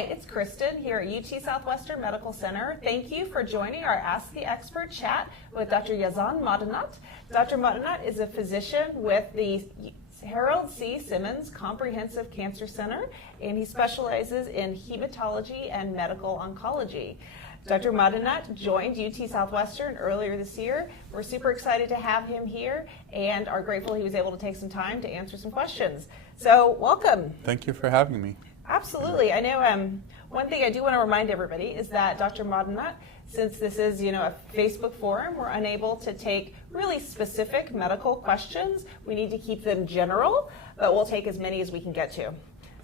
Hi, it's Kristen here at UT Southwestern Medical Center. Thank you for joining our Ask the Expert chat with Dr. Yazan Madanat. Dr. Madanat is a physician with the Harold C. Simmons Comprehensive Cancer Center, and he specializes in hematology and medical oncology. Dr. Madanat joined UT Southwestern earlier this year. We're super excited to have him here and are grateful he was able to take some time to answer some questions. So welcome. Thank you for having me. Absolutely. I know one thing I do want to remind everybody is that Dr. Madanat, since this is a Facebook forum, we're unable to take really specific medical questions. We need to keep them general, but we'll take as many as we can get to.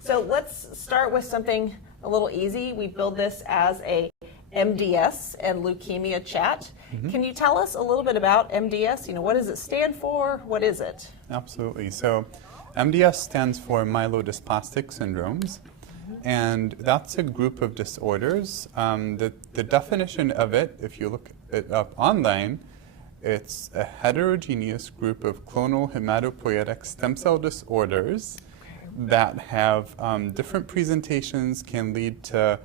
So let's start with something a little easy. We build this as a MDS and leukemia chat. Mm-hmm. Can you tell us a little bit about MDS? What does it stand for? What is it? Absolutely. So MDS stands for myelodysplastic syndromes, and that's a group of disorders. The definition of it, if you look it up online, it's a heterogeneous group of clonal hematopoietic stem cell disorders that have different presentations, can lead to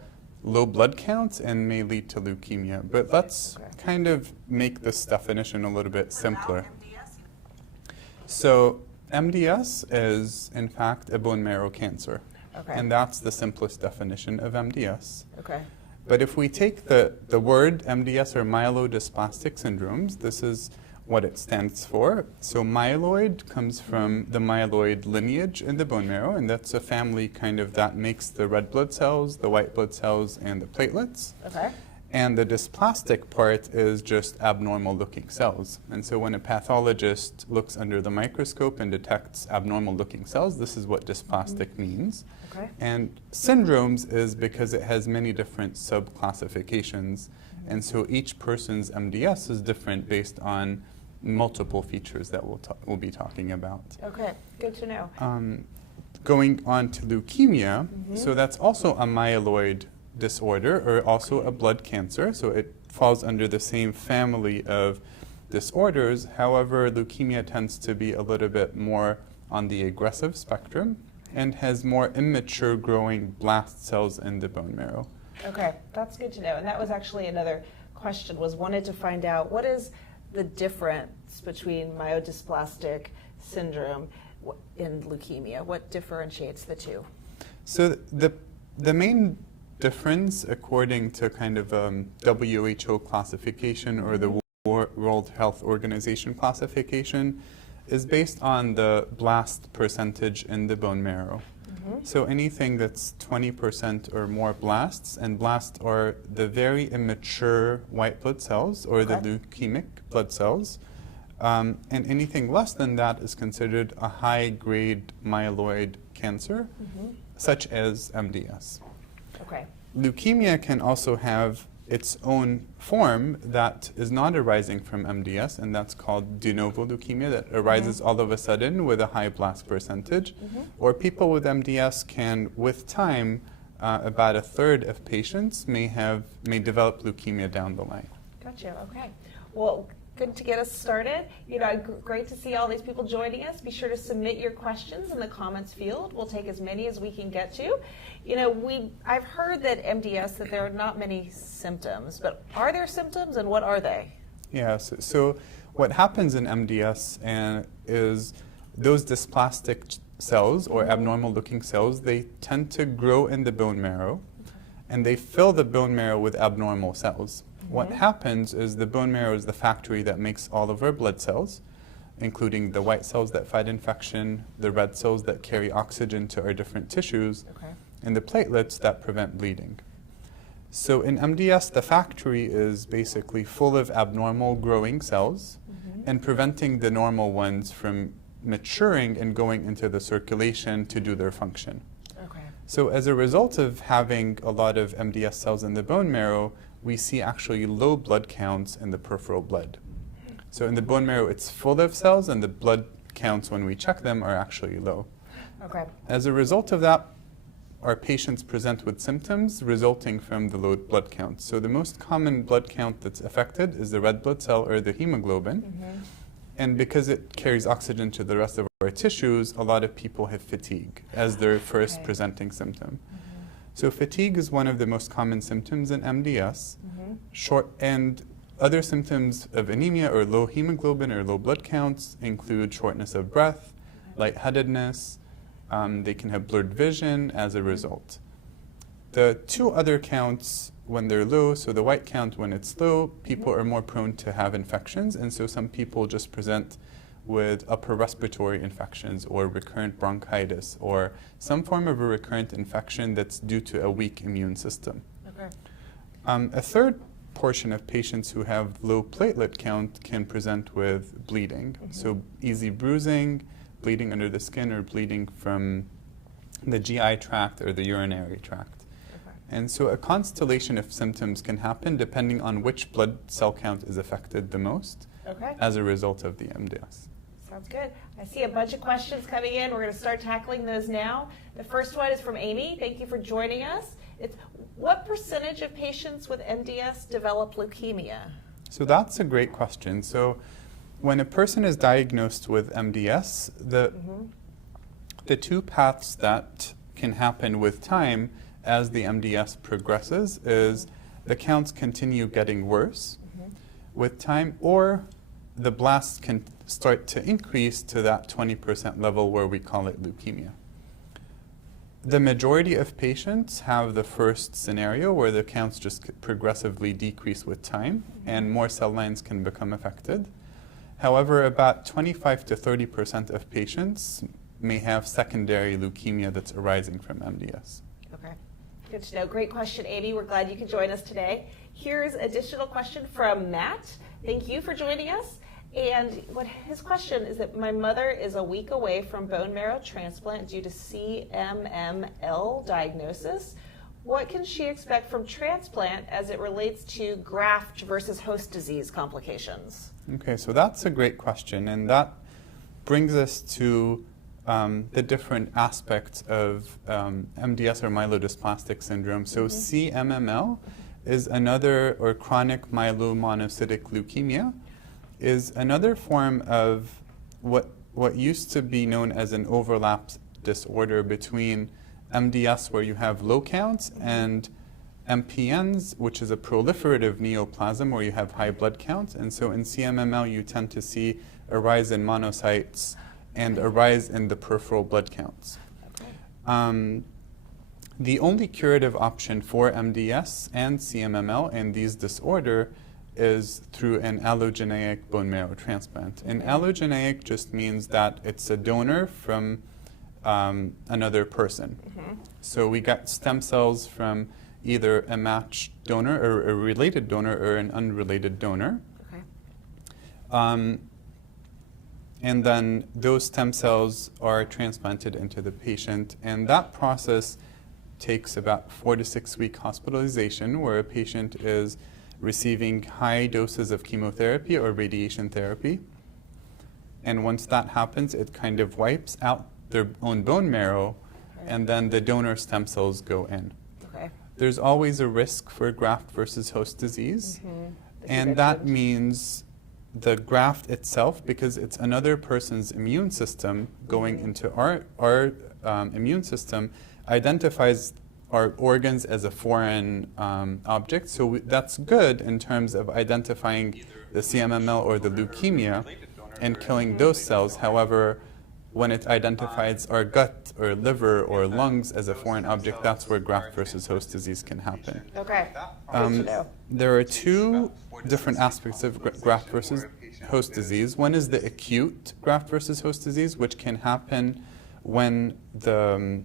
low blood counts, and may lead to leukemia. But let's kind of make this definition a little bit simpler. So MDS is, in fact, a bone marrow cancer. Okay. And that's the simplest definition of MDS. Okay. But if we take the word MDS, or myelodysplastic syndromes, this is what it stands for. So myeloid comes from the myeloid lineage in the bone marrow, and that's a family kind of that makes the red blood cells, the white blood cells, and the platelets. Okay. And the dysplastic part is just abnormal looking cells. And so when a pathologist looks under the microscope and detects abnormal looking cells, this is what dysplastic means. Okay. And syndromes is because it has many different subclassifications. And so each person's MDS is different based on multiple features that we'll be talking about. Okay, good to know. Going on to leukemia, so that's also a myeloid disorder, or also a blood cancer, so it falls under the same family of disorders. However, leukemia tends to be a little bit more on the aggressive spectrum and has more immature growing blast cells in the bone marrow. Okay, that's good to know. And that was actually another question, wanted to find out what is the difference between myelodysplastic syndrome and leukemia? What differentiates the two? So the main difference, according to kind of WHO classification or the World Health Organization classification, is based on the blast percentage in the bone marrow. So anything that's 20% or more blasts, and blasts are the very immature white blood cells, or the leukemic blood cells, and anything less than that is considered a high-grade myeloid cancer, such as MDS. Okay. Leukemia can also have its own form that is not arising from MDS, and that's called de novo leukemia, that arises all of a sudden with a high blast percentage. Or people with MDS can, with time, about a third of patients may develop leukemia down the line. Gotcha. Okay. Well, good to get us started. Great to see all these people joining us. Be sure to submit your questions in the comments field. We'll take as many as we can get to. I've heard that MDS, that there are not many symptoms, but are there symptoms, and what are they? Yeah, so what happens in MDS is those dysplastic cells, or abnormal looking cells, they tend to grow in the bone marrow, and they fill the bone marrow with abnormal cells. What happens is the bone marrow is the factory that makes all of our blood cells, including the white cells that fight infection, the red cells that carry oxygen to our different tissues, and the platelets that prevent bleeding. So in MDS, the factory is basically full of abnormal growing cells and preventing the normal ones from maturing and going into the circulation to do their function. So as a result of having a lot of MDS cells in the bone marrow, we see actually low blood counts in the peripheral blood. So in the bone marrow, it's full of cells, and the blood counts when we check them are actually low. As a result of that, our patients present with symptoms resulting from the low blood count. So the most common blood count that's affected is the red blood cell, or the hemoglobin. And because it carries oxygen to the rest of our tissues, a lot of people have fatigue as their first presenting symptom. So fatigue is one of the most common symptoms in MDS. And other symptoms of anemia or low hemoglobin or low blood counts include shortness of breath, lightheadedness. They can have blurred vision as a result. The two other counts when they're low, so the white count when it's low, people are more prone to have infections, and so some people just present with upper respiratory infections or recurrent bronchitis or some form of a recurrent infection that's due to a weak immune system. Okay. A third portion of patients who have low platelet count can present with bleeding. So easy bruising, bleeding under the skin, or bleeding from the GI tract or the urinary tract. And so a constellation of symptoms can happen depending on which blood cell count is affected the most as a result of the MDS. Sounds good. I see a bunch of questions coming in. We're going to start tackling those now. The first one is from Amy. Thank you for joining us. It's what percentage of patients with MDS develop leukemia? So that's a great question. So when a person is diagnosed with MDS, the two paths that can happen with time as the MDS progresses is the counts continue getting worse with time, or the blasts can start to increase to that 20% level where we call it leukemia. The majority of patients have the first scenario where the counts just progressively decrease with time and more cell lines can become affected. However, about 25 to 30% of patients may have secondary leukemia that's arising from MDS. Okay. Good to know. Great question, Amy. We're glad you could join us today. Here's an additional question from Matt. Thank you for joining us. And what his question is that my mother is a week away from bone marrow transplant due to CMML diagnosis. What can she expect from transplant as it relates to graft versus host disease complications? Okay, so that's a great question, and that brings us to the different aspects of MDS or myelodysplastic syndrome. So CMML is another, or chronic myelomonocytic leukemia, is another form of what used to be known as an overlap disorder between MDS, where you have low counts, and MPNs, which is a proliferative neoplasm where you have high blood counts. And so in CMML, you tend to see a rise in monocytes and a rise in the peripheral blood counts. The only curative option for MDS and CMML and these disorder is through an allogeneic bone marrow transplant. And allogeneic just means that it's a donor from another person. So we got stem cells from either a matched donor or a related donor or an unrelated donor. And then those stem cells are transplanted into the patient, and that process takes about 4 to 6 week hospitalization, where a patient is receiving high doses of chemotherapy or radiation therapy. And once that happens, it kind of wipes out their own bone marrow, and then the donor stem cells go in. There's always a risk for graft versus host disease, and that means the graft itself, because it's another person's immune system going into our immune system, identifies our organs as a foreign object. So that's good in terms of identifying the CMML or the leukemia and killing those cells. However, when it identifies our gut or liver or lungs as a foreign object, that's where graft versus host disease can happen. There are two different aspects of graft versus host disease. One is the acute graft versus host disease, which can happen when the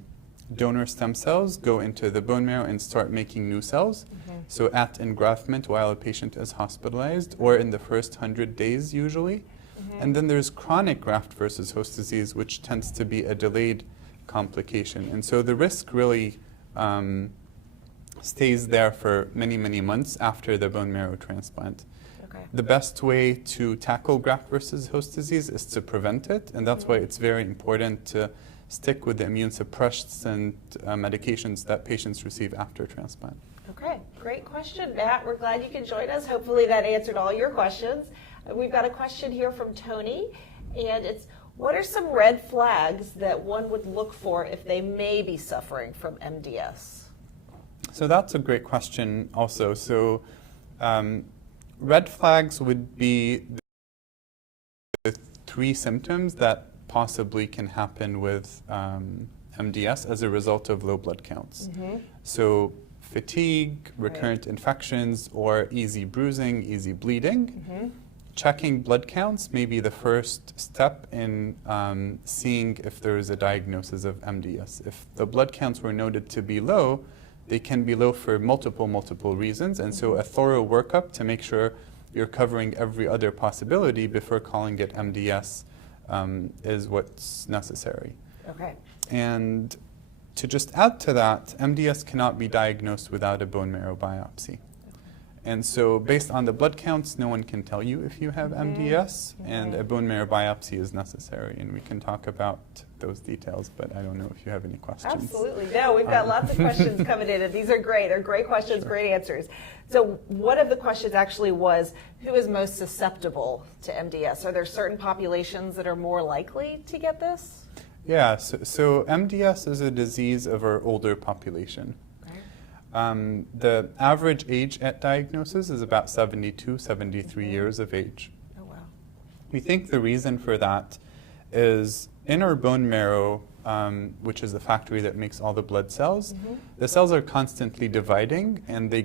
donor stem cells go into the bone marrow and start making new cells. So at engraftment while a patient is hospitalized, or in the first 100 days usually. And then there's chronic graft versus host disease, which tends to be a delayed complication. And so the risk really stays there for many, many months after the bone marrow transplant. The best way to tackle graft versus host disease is to prevent it, and that's why it's very important to stick with the immune suppressants and medications that patients receive after transplant. Okay, great question, Matt. We're glad you can join us. Hopefully that answered all your questions. We've got a question here from Tony, and it's, what are some red flags that one would look for if they may be suffering from MDS? So that's a great question also. So red flags would be the three symptoms that possibly can happen with MDS as a result of low blood counts. So fatigue, recurrent infections, or easy bruising, easy bleeding. Checking blood counts may be the first step in seeing if there is a diagnosis of MDS. If the blood counts were noted to be low, they can be low for multiple reasons, and so a thorough workup to make sure you're covering every other possibility before calling it MDS is what's necessary. Okay. And to just add to that, MDS cannot be diagnosed without a bone marrow biopsy. And so based on the blood counts, no one can tell you if you have MDS, and a bone marrow biopsy is necessary. And we can talk about those details, but I don't know if you have any questions. Absolutely. No, we've got lots of questions coming in, and these are great. They're great questions, great answers. So one of the questions actually was, who is most susceptible to MDS? Are there certain populations that are more likely to get this? Yeah, so MDS is a disease of our older population. The average age at diagnosis is about 72, 73 years of age. Oh, wow. We think the reason for that is in our bone marrow, which is the factory that makes all the blood cells, the cells are constantly dividing, and they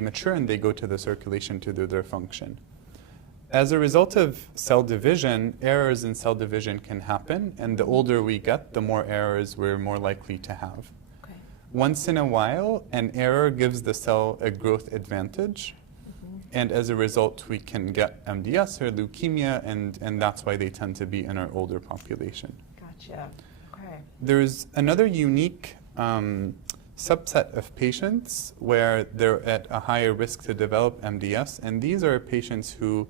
mature and they go to the circulation to do their function. As a result of cell division, errors in cell division can happen, and the older we get, the more errors we're more likely to have. Once in a while, an error gives the cell a growth advantage, and as a result, we can get MDS or leukemia, and that's why they tend to be in our older population. Gotcha. Okay. There's another unique subset of patients where they're at a higher risk to develop MDS, and these are patients who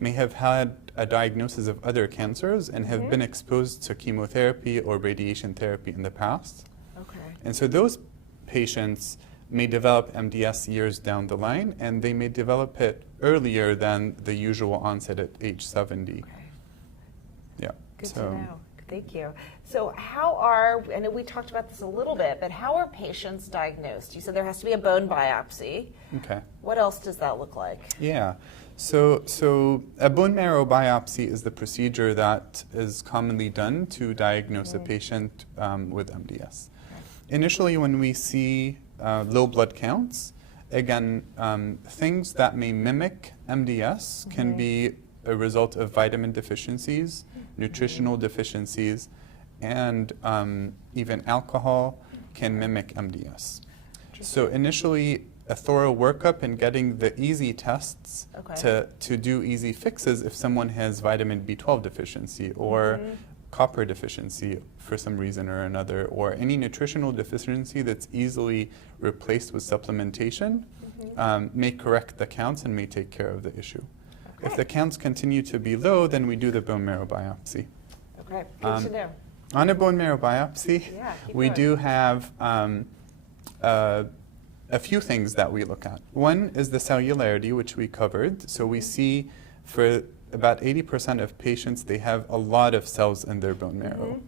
may have had a diagnosis of other cancers and have been exposed to chemotherapy or radiation therapy in the past. Okay. And so those patients may develop MDS years down the line, and they may develop it earlier than the usual onset at age 70. Okay. Yeah. Good to know. Thank you. So how are, I know we talked about this a little bit, but how are patients diagnosed? You said there has to be a bone biopsy. Okay. What else does that look like? Yeah. So a bone marrow biopsy is the procedure that is commonly done to diagnose a patient with MDS. Initially, when we see low blood counts, again, things that may mimic MDS can be a result of vitamin deficiencies, nutritional deficiencies, and even alcohol can mimic MDS. So initially, a thorough workup and getting the easy tests to do easy fixes if someone has vitamin B12 deficiency or copper deficiency for some reason or another, or any nutritional deficiency that's easily replaced with supplementation, may correct the counts and may take care of the issue. If the counts continue to be low, then we do the bone marrow biopsy. Okay, good to know. On a bone marrow biopsy, we do have a few things that we look at. One is the cellularity, which we covered. So we see for about 80% of patients, they have a lot of cells in their bone marrow.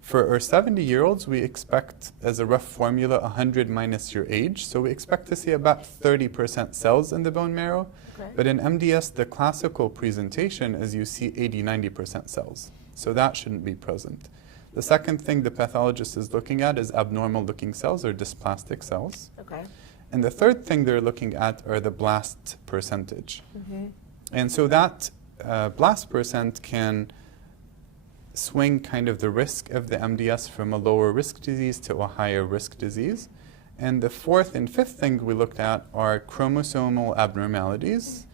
For our 70-year-olds, we expect, as a rough formula, 100 minus your age. So we expect to see about 30% cells in the bone marrow. But in MDS, the classical presentation is you see 80, 90% cells. So that shouldn't be present. The second thing the pathologist is looking at is abnormal looking cells or dysplastic cells. And the third thing they're looking at are the blast percentage. And so that blast percent can swing kind of the risk of the MDS from a lower risk disease to a higher risk disease. And the fourth and fifth thing we looked at are chromosomal abnormalities.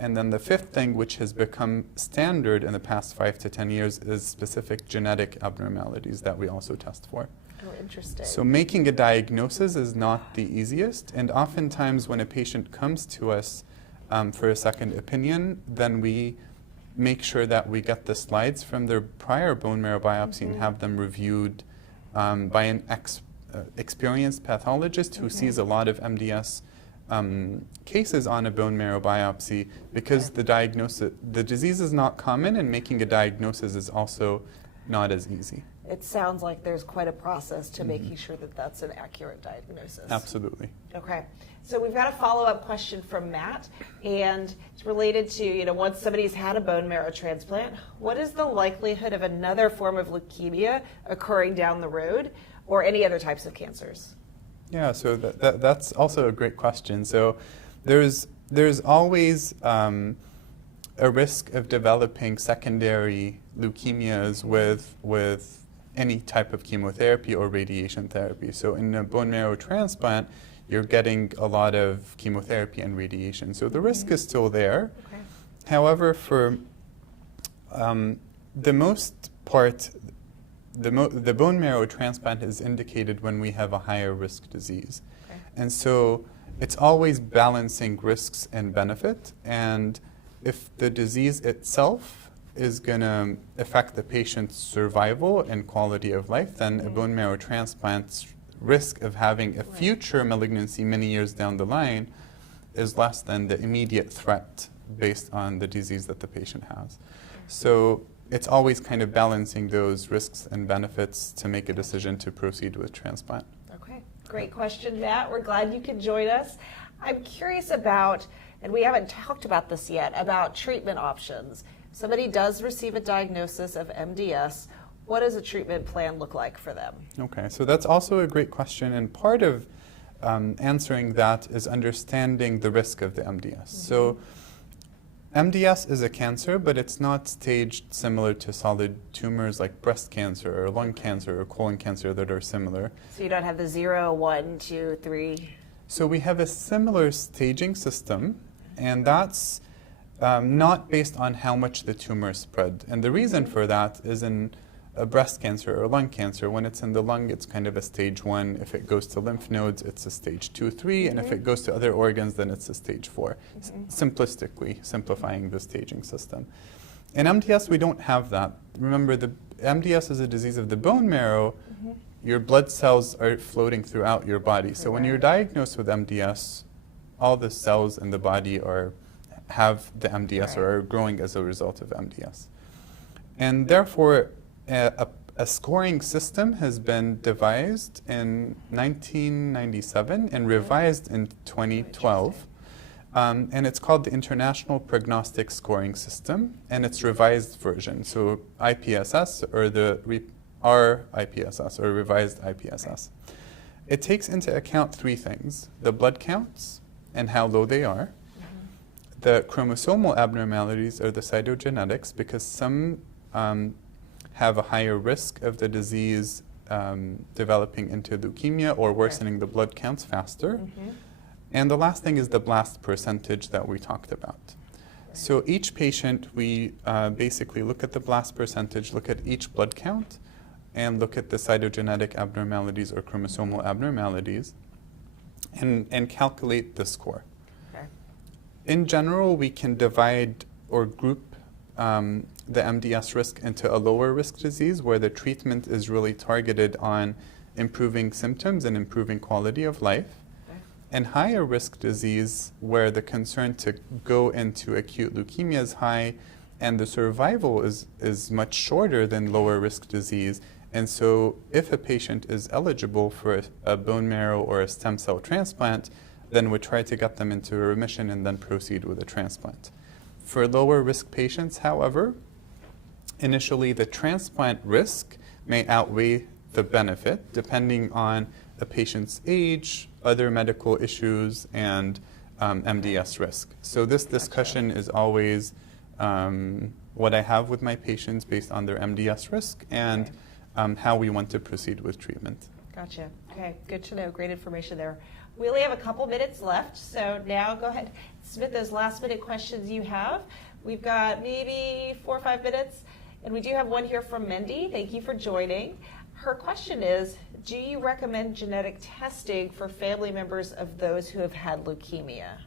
And then the fifth thing, which has become standard in the past 5 to 10 years, is specific genetic abnormalities that we also test for. Oh, interesting. So making a diagnosis is not the easiest, and oftentimes when a patient comes to us for a second opinion, then we make sure that we get the slides from their prior bone marrow biopsy and have them reviewed by an experienced pathologist who sees a lot of MDS cases on a bone marrow biopsy, because the disease is not common, and making a diagnosis is also not as easy. it sounds like there's quite a process to making sure that that's an accurate diagnosis. Absolutely. Okay. So we've got a follow-up question from Matt, and it's related to, once somebody's had a bone marrow transplant, what is the likelihood of another form of leukemia occurring down the road, or any other types of cancers? Yeah, so that's also a great question. So there's always a risk of developing secondary leukemias with any type of chemotherapy or radiation therapy. So in a bone marrow transplant, you're getting a lot of chemotherapy and radiation. So the risk is still there. Okay. However, for the most part, the bone marrow transplant is indicated when we have a higher risk disease. Okay. And so it's always balancing risks and benefit. And if the disease itself is going to affect the patient's survival and quality of life, then a bone marrow transplant's risk of having a future malignancy many years down the line is less than the immediate threat based on the disease that the patient has. So it's always kind of balancing those risks and benefits to make a decision to proceed with transplant. Okay, great question, Matt. We're glad you could join us. I'm curious about, and we haven't talked about this yet, about treatment options. Somebody does receive a diagnosis of MDS. What does a treatment plan look like for them? Okay, so that's also a great question, and part of answering that is understanding the risk of the MDS. So MDS is a cancer, but it's not staged similar to solid tumors like breast cancer or lung cancer or colon cancer that are similar. So you don't have the 0, 1, 2, 3. So we have a similar staging system, and that's not based on how much the tumor spread. And the reason for that is in a breast cancer or lung cancer, when it's in the lung, it's kind of a stage 1. If it goes to lymph nodes, it's a stage 2, 3. And if it goes to other organs, then it's a stage 4. Simplistically, simplifying the staging system. In MDS, we don't have that. Remember, the MDS is a disease of the bone marrow. Your blood cells are floating throughout your body. So when you're diagnosed with MDS, all the cells in the body have the MDS or are growing as a result of MDS. And therefore, a scoring system has been devised in 1997 and revised in 2012. And it's called the International Prognostic Scoring System, and it's revised version. So IPSS, or the RIPSS, or revised IPSS. It takes into account 3 things: the blood counts and how low they are, the chromosomal abnormalities or the cytogenetics, because some have a higher risk of the disease developing into leukemia or worsening the blood counts faster. And the last thing is the blast percentage that we talked about. So each patient, we basically look at the blast percentage, look at each blood count, and look at the cytogenetic abnormalities or chromosomal abnormalities, and calculate the score. In general, we can divide or group the MDS risk into a lower risk disease where the treatment is really targeted on improving symptoms and improving quality of life, and higher risk disease where the concern to go into acute leukemia is high and the survival is much shorter than lower risk disease. And so if a patient is eligible for a bone marrow or a stem cell transplant, then we try to get them into a remission and then proceed with a transplant. For lower risk patients, however, initially the transplant risk may outweigh the benefit depending on the patient's age, other medical issues, and MDS risk. So this discussion is always what I have with my patients based on their MDS risk and how we want to proceed with treatment. Gotcha. Okay, good to know. Great information there. We only have a couple minutes left, so now go ahead, submit those last minute questions you have. We've got maybe 4 or 5 minutes, and we do have one here from Mindy. Thank you for joining. Her question is, do you recommend genetic testing for family members of those who have had leukemia?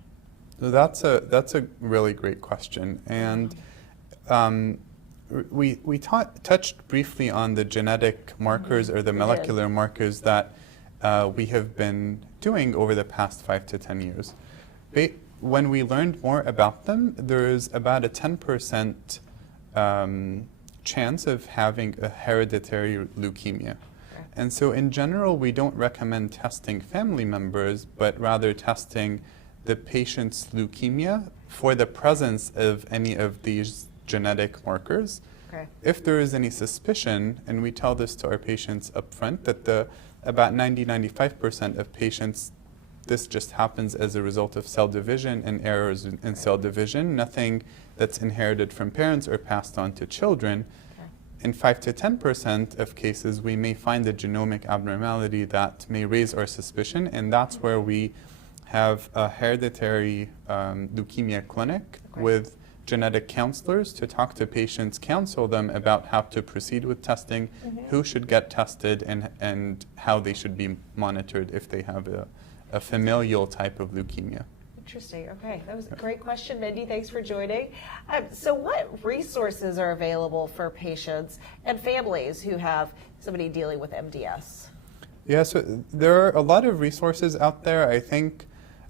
So that's a really great question, and we touched briefly on the genetic markers or the molecular markers that we have been doing over the past 5 to 10 years. When we learned more about them, there is about a 10% chance of having a hereditary leukemia. Okay. And so in general, we don't recommend testing family members, but rather testing the patient's leukemia for the presence of any of these genetic markers. Okay. If there is any suspicion, and we tell this to our patients up front, that about 90-95% of patients, this just happens as a result of cell division and errors in cell division, nothing that's inherited from parents or passed on to children. Okay. In 5 to 10% of cases, we may find a genomic abnormality that may raise our suspicion, and that's where we have a hereditary leukemia clinic Okay. with genetic counselors to talk to patients, counsel them about how to proceed with testing, who should get tested, and how they should be monitored if they have a familial type of leukemia. Interesting. Okay, that was a great question, Mindy. Thanks for joining. So what resources are available for patients and families who have somebody dealing with MDS? Yeah, so there are a lot of resources out there. I think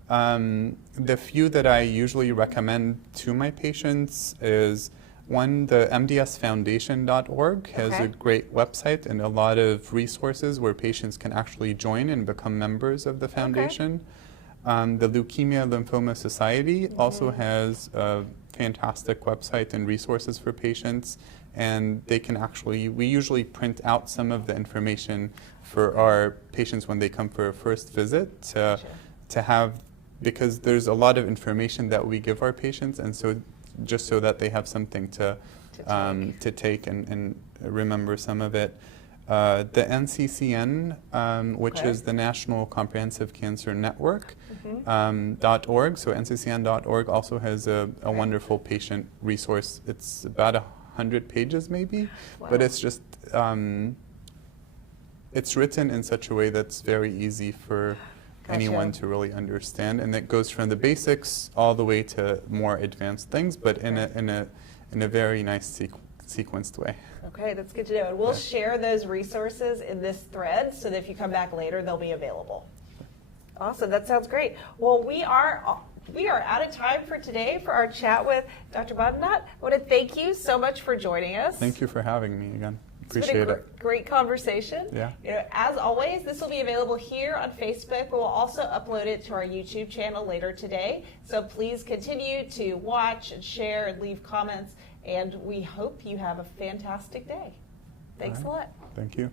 the few that I usually recommend to my patients is one, the MDSFoundation.org has Okay. a great website and a lot of resources where patients can actually join and become members of the foundation. The Leukemia Lymphoma Society also has a fantastic website and resources for patients, and they can actually, we usually print out some of the information for our patients when they come for a first visit to have, because there's a lot of information that we give our patients, and so just so that they have something to take and remember some of it. The NCCN, which Okay. is the National Comprehensive Cancer Network, .org. So NCCN.org also has a wonderful patient resource. It's about 100 pages maybe, Wow. but it's just, it's written in such a way that's very easy for anyone to really understand, and it goes from the basics all the way to more advanced things, but in a very nice sequenced way. Okay, that's good to know. And we'll share those resources in this thread so that if you come back later, they'll be available. Awesome, that sounds great. Well, we are out of time for today for our chat with Dr. Madinat. I want to thank you so much for joining us. Thank you for having me again. It's been Appreciate a it. great conversation. Yeah. You know, as always, this will be available here on Facebook. We'll also upload it to our YouTube channel later today. So please continue to watch and share and leave comments. And we hope you have a fantastic day. Thanks a lot. Thank you.